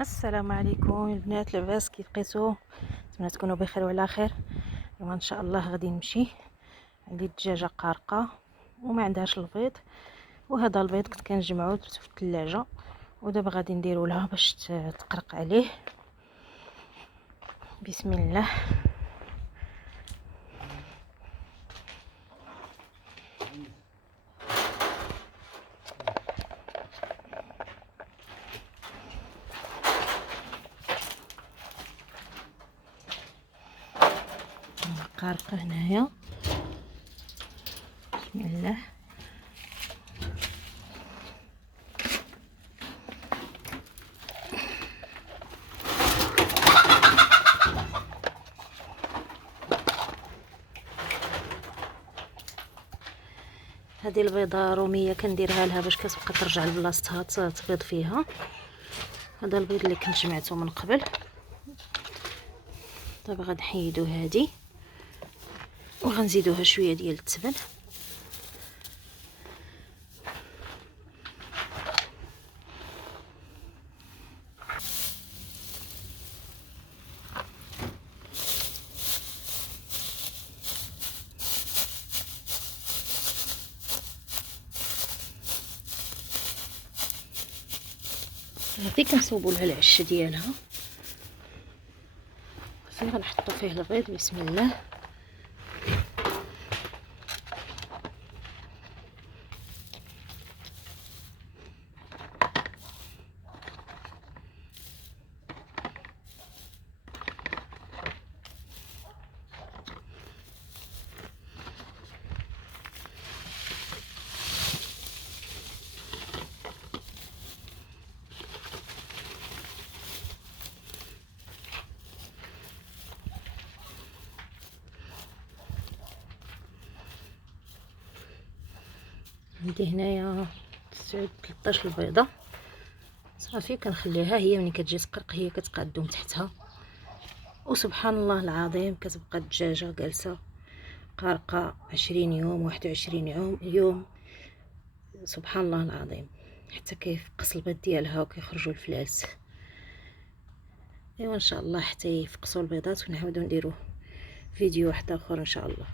السلام عليكم البنات، لاباس؟ كيف بقيتو؟ نتمنى تكونوا بخير وعلى خير. اليوم ان شاء الله غادي نمشي. عندي الدجاجه قارقه وما عندهاش البيض، وهذا البيض كنت كنجمعو درتو في الثلاجه، ودابا غادي نديرو لها باش تقرق عليه. بسم الله. قارقه هنايا. بسم الله. هذه البيضه روميه كنديرها لها باش كتبقى ترجع لبلاصتها تبيض فيها. هذا البيض اللي كنت جمعته من قبل. دابا غنحيدو هذه وغنزيدوها شويه ديال التبن. هذه كنصوبوا لها العشه ديالها. صافي غنحطوا فيه البيض. بسم الله. عندي هنايا 13 البيضه. صافي كنخليها هي ملي كتجي تقرق هي كتقادو من تحتها، وسبحان الله العظيم كتبقى الدجاجه جالسه قارقه 20 يوم 21 يوم. سبحان الله العظيم، حتى كيفقس البيض ديالها وكيخرجوا الفلالس. ايوا ان شاء الله حتى يفقسوا البيضات ونعاودو نديرو فيديو واحد اخر ان شاء الله.